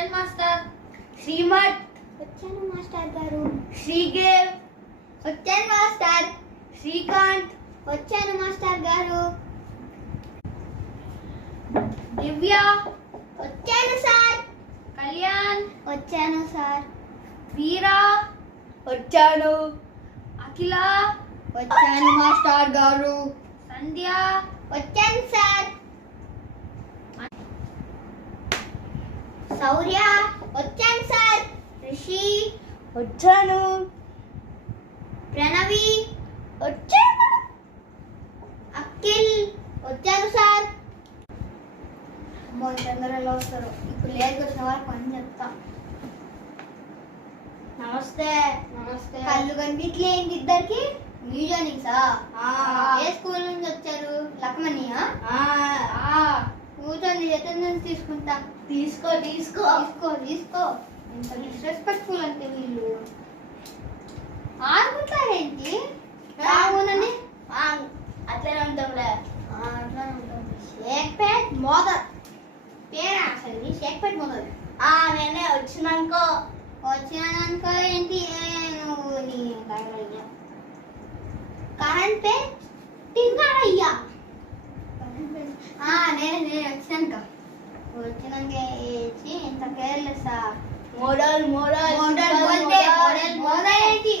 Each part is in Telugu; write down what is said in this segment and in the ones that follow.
వచ్చాను మాస్టర్. శ్రీమత్ వచ్చాను మాస్టర్ గారు. శ్రీదేవ్ వచ్చాను మాస్టర్. శ్రీకాంత్ వచ్చాను మాస్టర్ గారు. దివ్య వచ్చాను సార్. కళ్యాణ్ వచ్చాను సార్. వీరా వచ్చాను. అఖిల వచ్చాను మాస్టర్ గారు. సంధ్య వచ్చాను సార్. శౌర్య వచ్చాను సార్. రిషి వచ్చాను. ప్రణవి వచ్చాను. అఖిల్ వచ్చాను సార్. తొందరగా ఎలా వస్తారు? ఇప్పుడు లేట్గా వచ్చిన వాళ్ళకి పని చెప్తా. నమస్తే. నమస్తే. కళ్ళు కనిపించలేండి ఇద్దరికి. మ్యూజియానిక్సా? ఏ స్కూల్ నుంచి వచ్చారు? లక్మనియా? కూర్చొని అటెండెన్స్ తీసుకుంటా. తీసుకో తీసుకో తీసుకో తీసుకో. ఇంత డిస్రెస్పెక్ట్ఫుల్ అంటే వీళ్ళు. ఆడుకుంటారేంటి? ఆగునని అట్లనే ఉంటాంలే. అట్లానే ఉంటుంది. షేక్పేట్ మోదర్ పేరా అసలు? షేక్పేట్ మోదర్. నేనే వచ్చినాక వచ్చినాక ఏంటి? నువ్వు నీ అయ్యా కరెంట్ పే తిన్నాడయ్యా. నేను వచ్చినాక వేసి ఇంత careless. Model model model model model ఏంటి?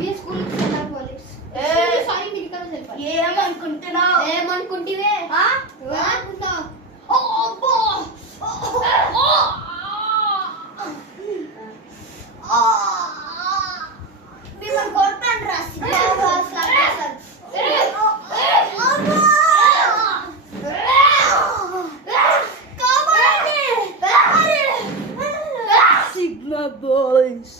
మీ స్కూల్ పోలీస్ సారీ మీకు కదా చెప్పాలి. ఏమనుకుంటున్నావు? ఏమనుకుంటివే? ఏమనుకుంటావు? మిమ్మల్ని కొడతాను రా. Sigma boys.